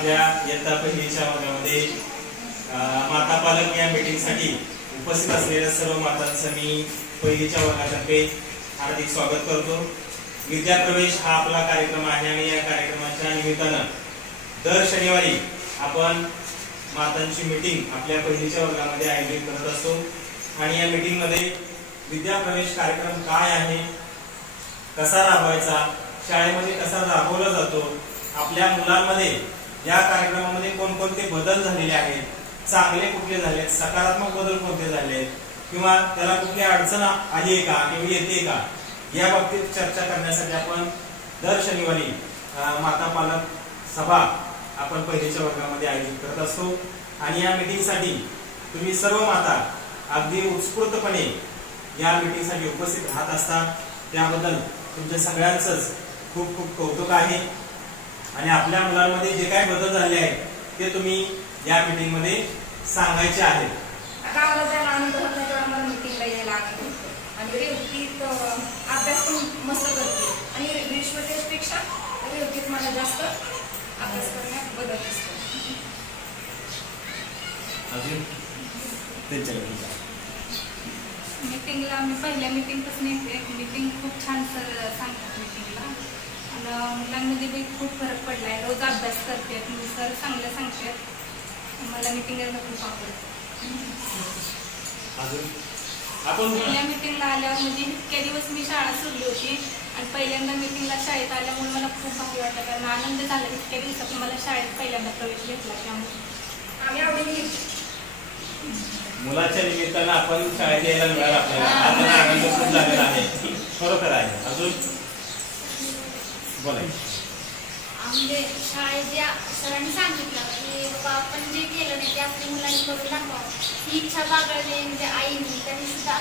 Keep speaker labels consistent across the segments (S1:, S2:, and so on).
S1: आपल्या इयत्ता पहिलीच्या वर्गामध्ये माता पालक या मीटिंगसाठी उपस्थित असलेल्या सर्व मातांचं मी पहिलीच्या वर्गातर्फे हार्दिक स्वागत करतो. विद्याप्रवेश हा आपला कार्यक्रम आहे आणि या कार्यक्रमाच्या निमित्तानं दर शनिवारी आपण मातांची मीटिंग आपल्या पहिलीच्या वर्गामध्ये आयोजित करत असतो. आणि या मीटिंगमध्ये विद्याप्रवेश कार्यक्रम काय आहे कसा राबवायचा शाळेमध्ये कसा राबवला जातो आपल्या मुलांमध्ये या कार्यक्रमामध्ये कोणकोणते बदल झालेले आहेत? चांगले कुठले झाले सकारात्मक बदल कोणते झाले आहेत किंवा त्याला कुठली अडचण आली आहे का किंवा येते का? या बाबतीत चर्चा करण्यासाठी आपण दर शनिवारी माता पालक सभा आपण पहिलीच्या वर्गामध्ये आयोजित करत असतो. आणि या मीटिंगसाठी तुम्ही सर्व माता अगदी उत्स्फूर्तपणे या मीटिंगसाठी उपस्थित राहत असता. त्याबद्दल तुमच्या सगळ्यांचंच खूप खूप कौतुक आहे. आणि आपल्या मुलांमध्ये जे काही बदल झाले आहेत ते तुम्ही या मीटिंगमध्ये सांगायचे आहेत
S2: गावाला जायला आनंद होत नाही मिटिंगला यायला आणि रेवतीत अभ्यास पण मस्त करते. आणि रेवतीत मला जास्त अभ्यास करण्यात बदल
S1: अजून? त्यांच्याकडे
S3: मीटिंगला मी पहिल्या मीटिंगपासून येते. मीटिंग खूप छान सर सांगतात मीटिंगला मुलांमध्ये बी खूप फरक पडला आहे रोज अभ्यास करते सर चांगलं सांगतात. मला मीटिंग खूप आवडतं
S1: अजून? आपण
S3: पहिल्या मीटिंगला आल्यावर म्हणजे इतक्या दिवस मी शाळा सोडली होती आणि पहिल्यांदा मीटिंगला शाळेत आल्यामुळे मला खूप भारी वाटलं. कारण आनंद झाला इतक्या दिवसातून मला शाळेत पहिल्यांदा प्रवेश घेतला त्यामुळे.
S2: आम्ही आवडीने
S1: मुलाच्या निमित्तानं आपण शाळेत यायला मिळालं आपल्याला. आता आनंद खूप झालेला आहे. खरोखर आहे. अजून?
S4: म्हणजे शाळेत ज्या सरांनी सांगितलं की बाबा आपण जे केलं नाही ते आपल्या मुलांनी करून दाखवा. ही इच्छा बागळली म्हणजे आईनी तरी सुद्धा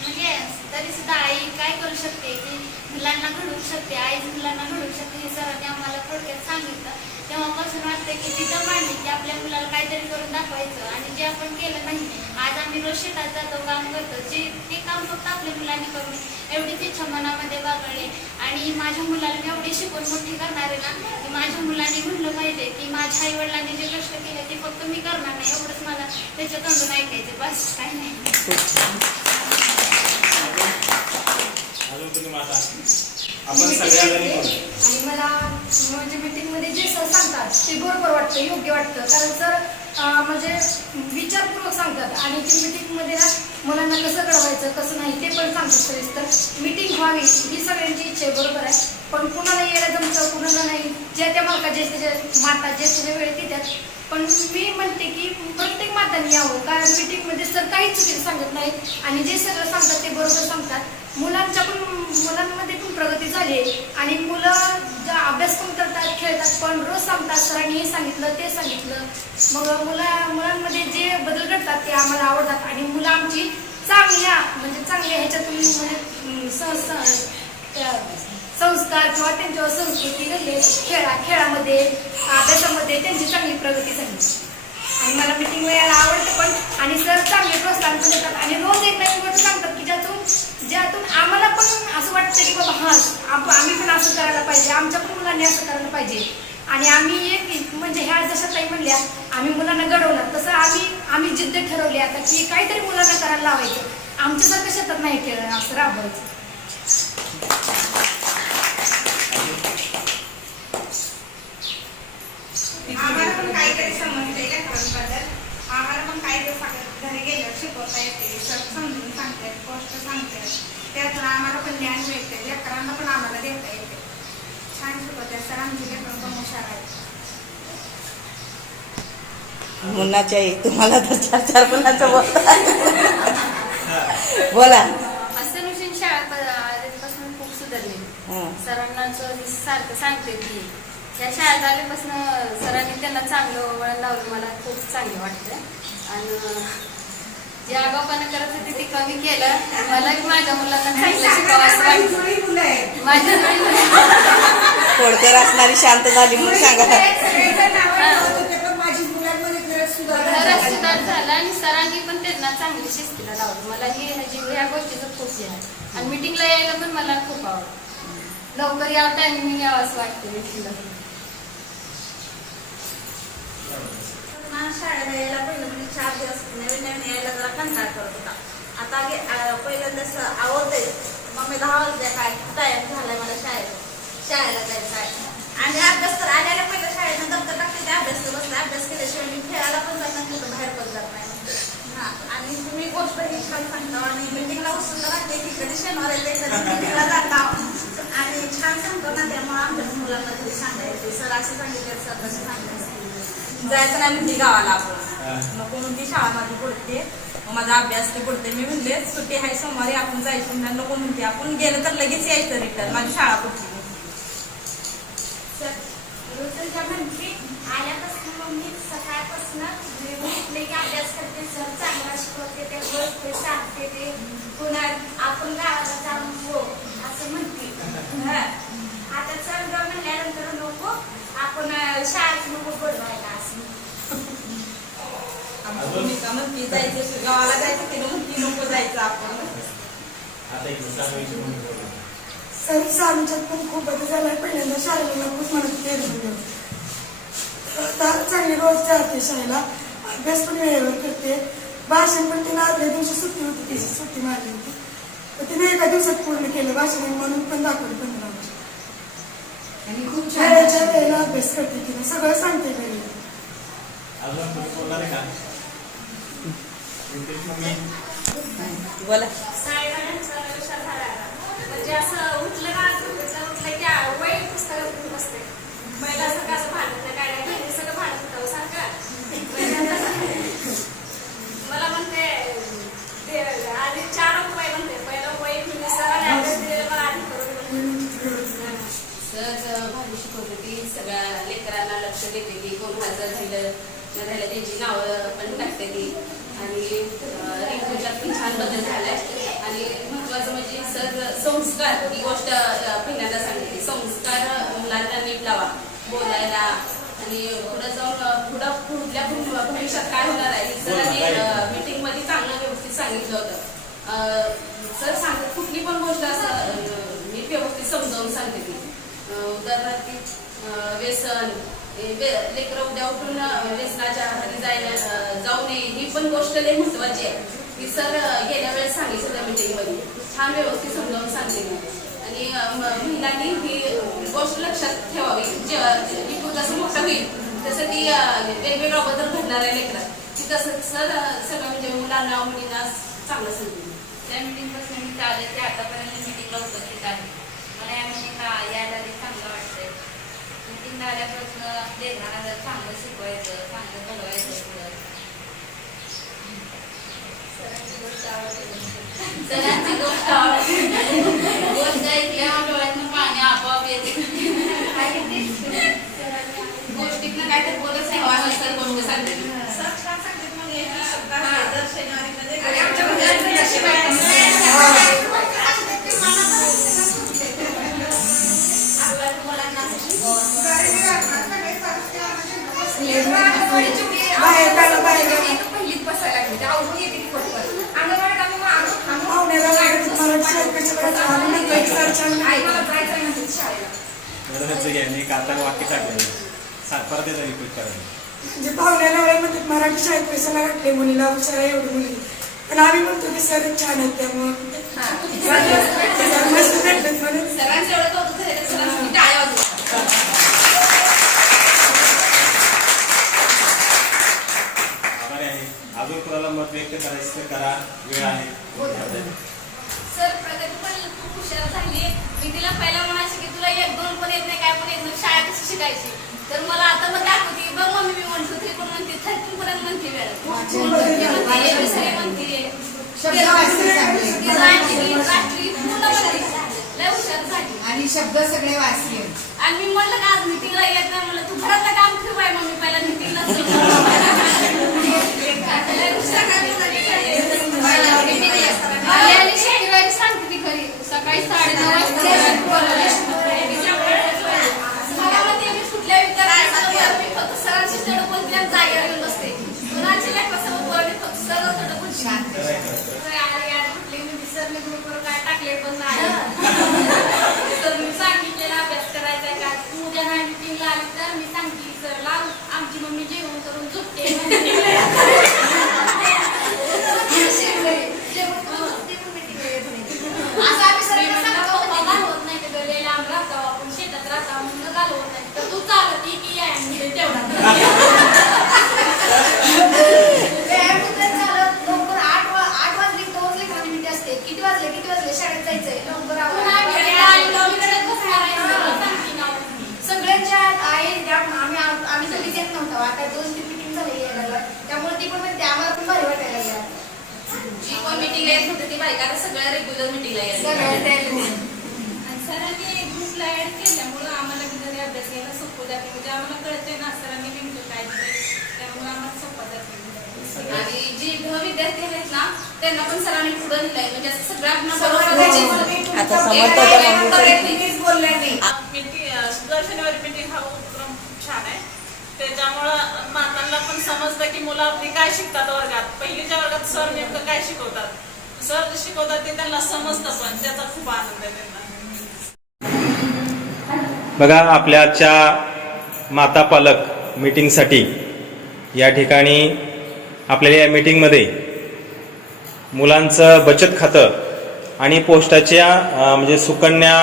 S4: म्हणजे तरी सुद्धा आई काय करू शकते? की मुलांना घडवू शकते आईच मुलांना घडवू शकते हे सरांनी आम्हाला थोडक्यात सांगितलं. तेव्हापासून वाटतं की तिथं मांडली की आपल्या मुलाला काहीतरी करून दाखवायचं आणि जे आपण केलं नाही आज आम्ही रोज शेतात जातो काम करतो जे ते काम फक्त आपल्या मुलांनी करून एवढीच इच्छा मनामध्ये बागळली आणि माझ्या मुलाला मी एवढी शिकवून मोठी करणार आहे ना की माझ्या मुलांनी म्हणलं पाहिजे की माझ्या आई वडिलांनी जे कष्ट केले ते फक्त मी करणार नाही एवढंच मला त्याच्या तोंडून ऐकायचं बस काही नाही.
S1: तुम्ही माता आपण सगळ्या जणी बोलू.
S2: आणि मला म्हणजे मीटिंगमध्ये जे सर सांगतात ते बरोबर वाटतं योग्य वाटतं. कारण सर म्हणजे विचारपूर्वक सांगतात. आणि ती मीटिंगमध्ये ना मुलांना कसं घडवायचं कसं नाही ते पण सांगतात सविस्तर मीटिंग व्हावी ही सगळ्यांची इच्छा आहे बरोबर आहे. पण कुणाला यायला जमतं कुणाला नाही? ज्या त्या मालका जे त्याच्या माता जे त्याच्या वेळेत येतात. पण मी म्हणते की प्रत्येक मातांनी यावं. कारण मीटिंगमध्ये सर काहीच चुकीचं सांगत नाही आणि जे सगळं सांगतात ते बरोबर सांगतात. मुलांच्या पण मुलांमध्ये पण प्रगती झाली आहे. आणि मुलं अभ्यास पण करतात खेळतात पण रोज सांगतात सरांनी हे सांगितलं ते सांगितलं. मग मुला मुलांमध्ये जे बदल घडतात ते आम्हाला आवडतात. आणि मुलं आमची चांगल्या म्हणजे चांगल्या ह्याच्यातून म्हणजे स- संस्कार किंवा त्यांच्यावर संस्कृती घडले. खेळा खेळामध्ये अभ्यासामध्ये त्यांची चांगली प्रगती झाली. आणि मला मिटिंग यायला आवडतं पण आणि सर चांगले प्रोत्साहन पण देतात. आणि रोज एक नवीन गोष्ट सांगतात की ज्यातून ज्यातून आम्हाला पण असं वाटतं की बाबा हां आम्ही पण असं करायला पाहिजे. आमच्या पण मुलांनी असं करायला पाहिजे. आणि आम्ही एक म्हणजे ह्या जशा काही म्हणल्या आम्ही मुलांना घडवलं तसं आम्ही आम्ही जिद्द ठरवली आता की काहीतरी मुलांना करायला लावायचं. आमच्यासारखं शेतात नाही केलं असं राबवायचं
S5: आम्हाला पण काहीतरी समजते लेकरांबद्दल आम्हाला पण काहीतरी सांगत घरी गेल्यावर शिकवता येते सर समजून सांगतात गोष्ट सांगतात त्यातून आम्हाला पण ज्ञान मिळते लेकरांना पण आम्हाला देता येते छान शिकवतात सर आमचे लेकरं पण हुशार आहेत
S6: आई तुम्हाला तर चार चार मुलाचं बोलता बोला.
S7: खूप सुधारली. सरांना सारखं सांगते की या शाळेत आल्यापासून सरांनी त्यांना चांगलं वळण लावलं मला खूप चांगलं वाटतं आणि जे आगाऊपणा करत होते ते कमी केलं. मला माझ्या मुलांना चांगलं शिकावं असं वाटतं माझ्या
S6: खोडकर असणारी शांत झाली म्हणून सांगा.
S7: खरंच झाला आणि सरांनी पण त्यांना चांगली शिस्तीला लावलं. मला हे ह्याची ह्या गोष्टीचं खूप हे आहे. आणि मिटिंगला यायला पण मला खूप आवडतं लवकर या टायमिंग यावं असं वाटतं मिटिंगला
S8: शाळेला यायला पहिलं म्हणजे चार दिवस नवीन नवीन यायला जरा कंटाळ करत होता. आता गे पहिल्यांदा स- आवडते मम्मी दहा वाजल्या काय टाईम झालाय मला शाळेत शाळेला जायचं आहे. आणि अभ्यास तर आल्याला पहिलं शाळेत दप्तर टाकते ते अभ्यास कर बसला अभ्यास केल्याशिवाय मी खेळायला पण जात नाही कुठं बाहेर पण जात नाही हा आणि तुम्ही गोष्ट ही छान सांगता आणि मिटिंगला उचलून राहते की कधी शनिवार येते कधी मिटिंगला जाता आणि छान सांगतो ना त्यामुळे आमच्या मुलांना घरी सांगायचे सर असं सांगितलं सर तसं सांगायचं
S9: जायचं नाही म्हणते गावाला आपण. नको म्हणते शाळा माझी पडते माझा अभ्यास ते पडते मी म्हणले सुट्टी आहे सोमवारी आपण जायचं. म्हणलं नको म्हणते आपण गेलं तर लगेच यायचं रिटर्न माझी शाळा पडते
S7: आल्यापासून मम्मी सकाळपासून उठले की अभ्यास करते. सर चांगला शिकवते ते सांगते ते पुन्हा आपण गावाला जाऊन हो असं म्हणते. हा. आता चल म्हणल्यानंतर नको आपण शाळेत नको बोलवायला
S9: भूमिका म्हणते जायचं गावाला जायचं ते म्हणते नको जायचं आपण
S1: आता एक सांगायची म्हणून बोला.
S10: सर आमच्यात पण खूप बदल झालाय. पहिल्यांदा शाळेला खूप म्हणत केलं आता चांगली रोज जाते शाळेला अभ्यास पण वेळेवर करते. भाषण पण तिने आदल्या दिवशी सुट्टी होती. तिची सुट्टी मारली होती. तर तिने एका दिवसात पूर्ण केलं. भाषण म्हणून पण दाखवलं पंधरा वर्ष.
S2: आणि खूप
S10: शाळेच्या वेळेला अभ्यास करते तिने सगळं सांगते घरी
S1: अजून कोणी बोलणार आहे का रितेश मम्मी
S9: बोला
S7: झाला. म्हणजे असं उठलं ना उठलं की पुस्तकात घेऊन बसते पहिला असं भांडत नाही काय नाही सगळं भांडत होतं हो सारखं म्हणजे आता मला म्हणते ते आधी चार रुपये म्हणते पहिलं वही घेऊन सरांनी अभ्यास दिलेला मला आधी करून म्हणते.
S11: सहज भाजी शिकवते ती सगळ्या लेकरांना लक्ष देते ती कोण हजर राहिलं राहिलं त्यांची नावं पण टाकते ती. आणि अं, रिंकूच्यात पण छान बदल झालाय. आणि महत्वाचं म्हणजे सर संस्कार ही गोष्ट पहिल्यांदा सांगितली संस्कार मुलांना नीट लावा बोलायला. आणि पुढं जाऊन पुढं पुढल्या भविष्यात काय होणार आहे सरांनी मीटिंगमध्ये चांगलं व्यवस्थित सांगितलं होतं. सर सांगतात कुठली पण गोष्ट असं मी व्यवस्थित समजावून सांगते ती. अं, उदाहरणार्थ व्यसन लेकर लेकरं उद्या उठून व्यसनाच्या आहारी जायला जाऊ नये ही पण गोष्ट लय महत्वाची आहे. ती सर गेल्या वेळेस सांगितलं होत्या मीटिंगमध्ये छान व्यवस्थित समजावून सांगते आणि महिलांनी ही गोष्ट लक्षात ठेवावी. जे- लिकू जसं मोठं होईल तसं ती वेगवेगळा बदल घडणार आहे लेकरात ती तसं सर सगळं म्हणजे मुलांना मुलींना चांगलं सांगितलं.
S4: त्या मीटिंगपासून मी आले ते आतापर्यंत मीटिंगला उपस्थित आहे मला या मीटिंगला यायला लई चांगलं वाटतंय लेकरांना जर चांगलं शिकवायचं चांगलं पुढं. गोष्ट आवडते. गोष्ट ऐकल्यावर डोळ्यातनं पाणी आपोआप येते. गोष्टीतनं काय तर बोलत नाही हवा नसतं गोष्ट सांगते.
S8: सर म्हणजे शनिवारी कधी
S2: आणि आमच्या मुलांना
S10: बाहेर काढा बाहेर काढा.
S2: पहिलीत बसायला लागली ते आवडून येते ती पटकन अंगणवाडीत आम्ही मग आणून थांबून
S10: पाहुण्याला लागत मराठी शाळेत कशाला जायचं? आम्ही म्हणतो एक सर छान
S2: आई
S10: म्हणतो.
S2: मला जायचं आहे म्हणते शाळेला
S1: बरं यांनी एक आता वाक्य टाकलं सात परत येतं रिपीट करायला
S10: म्हणजे पाहुण्याला वेळ म्हणतात मराठी शाळेत कशाला घातले मुलीला हुशार एवढी मुली पण आम्ही म्हणतो की सर छान आहेत त्यामुळं. सर मस्त भेटलेत म्हणून
S11: सरांचं एवढं कौतुक झालं तर सरांसाठी टाळ्या वाजवा.
S1: आभारी आहे. अजून कोणाला मत व्यक्त करायचं तर करा. वेळ आहे.
S7: सर प्रगती पण खूप हुशार झाली मी तिला पहिला म्हणायची की तुला एक दोन पण येत नाही काय पण येत नाही. शाळा कशी शिकायची. तर मला आता
S2: आणि शब्द सगळे वाचले.
S7: आणि मी म्हणलं का आज मिटिंगला येत नाही म्हणलं तू घरातलं काम ठेव बाय मम्मी पहिला मिटिंगला सकाळी साडे नऊ वाजता मला म्हणते मी कुठल्या विद्यार्थ्यांसोबत मी फक्त सरांशी तेवढं बोलते आणि जागेवर येऊन बसते मुलांच्या लेकरासोबत बोलते मी फक्त सरळ तेवढं बोलते
S2: शांत
S7: अरे यार म्हटले मी विसरले ग्रुपवर काय टाकले पण नाही तर मी सांगितलेला अभ्यास करायचा का तू उद्या नाही मिटिंगला आली तर मी सांगते सरला आमची मम्मी जेवून
S9: का आता सगळ्या रेग्युलर मिटिंगला
S3: सरांनी ग्रुपला ऍड केल्यामुळं आम्हाला घरी अभ्यास घ्यायला सोपं जाते. म्हणजे आम्हाला कळते ना सरांनी नेमकं काय त्यामुळे आम्हाला सोपं जाते.
S9: आणि जी विद्यार्थी आहेत ना त्यांना पण सरांनी पुढे लिहिलंय म्हणजे असं
S12: दर शनिवारी मीटिंग हा उपक्रम खूप छान आहे. त्याच्यामुळं मातांना पण समजतं की मुलं आपली काय शिकतात वर्गात. पहिलीच्या वर्गात सर नेमकं काय शिकवतात. सर शिकवतात ते त्यांना समजतं पण त्याचा खूप आनंद आहे त्यांना.
S1: बघा आपल्या आजच्या माता पालक मीटिंगसाठी या ठिकाणी आपल्याला या मीटिंगमध्ये मुलांचं बचत खातं आणि पोस्टाच्या म्हणजे सुकन्या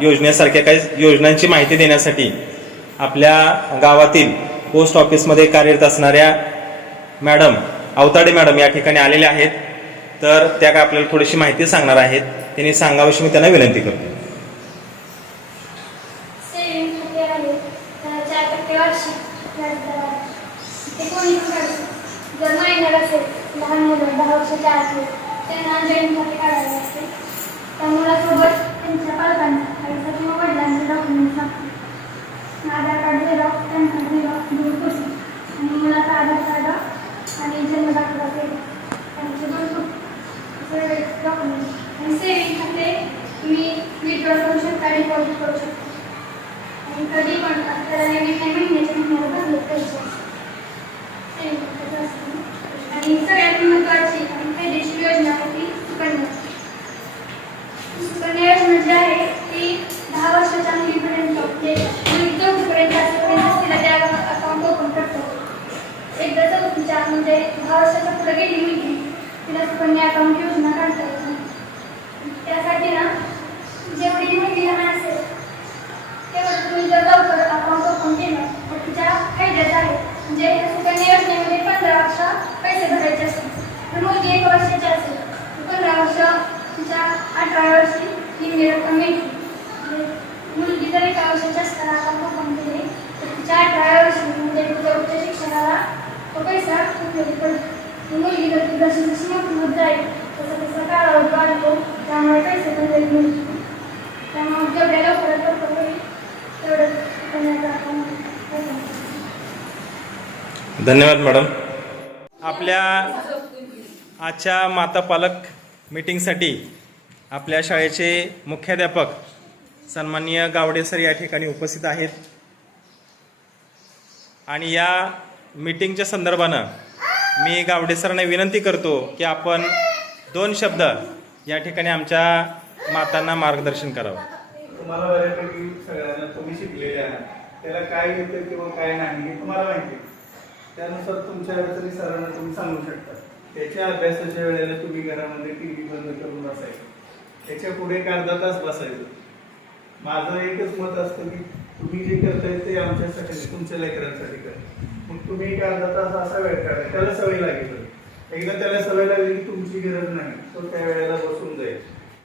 S1: योजनेसारख्या काही योजनांची माहिती देण्यासाठी आपल्या गावातील पोस्ट ऑफिसमध्ये कार्यरत असणाऱ्या मॅडम अवताडे मॅडम या ठिकाणी आलेल्या आहेत. तर त्या काय आपल्याला थोडीशी माहिती सांगणार आहेत. त्यांनी सांगावीशी मी त्यांना विनंती करतो.
S7: सेविंग खाते आहे. त्याला चार टक्के वार्षिक व्याजदर आहे ते कोणी पण काढू शकतं. जर मायनर असेल लहान मुलं दहा वर्षाच्या आतले त्यांना जॉईन खाते काढावे लागते त्या मुलासोबत त्यांच्या पालकांचा आईचा किंवा वडिलांचे डॉक्युमेंट लागते Aadhaar card xerox PAN card xerox दोन फोटो आणि मुलाचा आधार कार्ड आणि जन्म दाखला झेरॉक्स त्यांचे दोन फोटो सगळे डॉक्युमेंट आणि सेविंग खाते मी विड्रॉल करू शकता डिपॉझिट करू शकता आणि कधी पण आपल्याला नवीन नवीन महिन्याच्या महिन्याला भरले पैसे ते महत्त्वाचं असतं. आणि सगळ्यात महत्त्वाची आणि फायदेशीर योजना आहे ती सुकन्या सुकन्या योजना जी आहे ती दहा वर्षाच्या मुलीपर्यंत म्हणजे मुली चौथीपर्यंत असेपर्यंत तिला त्या अकाउंट ओपन करतो एकदा चौथीच्या म्हणजे दहा वर्षाच्या पुढे गेली मुलगी तिला सुकन्या अकाउंट योजना काढता येते त्यासाठी ना जेवढी मुलगी लहान असेल तेवढं तुम्ही जर लवकर अकाउंट ओपन केलं तर तिच्या फायद्यात आहे म्हणजे या सुकन्या योजनेमध्ये पंधरा वर्ष पैसे भरायचे मुलगी एक वर्षाची असेल. तर पंधरा वर्ष तिच्या अठरा वर्षी निम्मी रक्कम मिळते म्हणजे मुलगी जर एका वर्षाची असताना ओपन केले तर तिच्या अठरा वर्षी म्हणजे तिच्या उच्च शिक्षणाला तो पैसा उपयोगी पडतो मुलगी जर ती जशी जशी मोठी होत जाईल तसं तसं कालावधी वाढतो त्यामुळे पैसे पण मिळतो त्यामुळे जेवढ्या लवकरात लवकर होईल तेवढं करण्याचा आपण.
S1: धन्यवाद मॅडम. आपल्या आजच्या माता पालक मीटिंगसाठी आपल्या शाळेचे मुख्याध्यापक सन्माननीय गावडे सर या ठिकाणी उपस्थित आहेत. आणि या मीटिंगच्या संदर्भानं मी गावडे सरांना विनंती करतो की आपण दोन शब्द या ठिकाणी आमच्या मातांना मार्गदर्शन करावं.
S13: तुम्हाला बऱ्यापैकी सगळ्यांना तुम्ही शिकलेले आहात. त्याला काय येतं किंवा काय नाही हे तुम्हाला माहिती त्यानुसार तुमच्या अडचणी सरांना तुम्ही सांगू शकता. त्याच्या अभ्यासाच्या वेळेला तुम्ही घरामध्ये टी व्ही बंद करून बसायचं. त्याच्या पुढे एक अर्धा तास बसायचं. माझं एकच मत असतं की तुम्ही जे करताय ते आमच्यासाठी तुमच्या लेकरांसाठी करा. मग तुम्ही एक अर्धा तास असा वेळ काढा त्याला सवय लागेल. एकदा त्याला सवय लागली की तुमची गरज नाही तो त्या वेळेला बसून जाईल.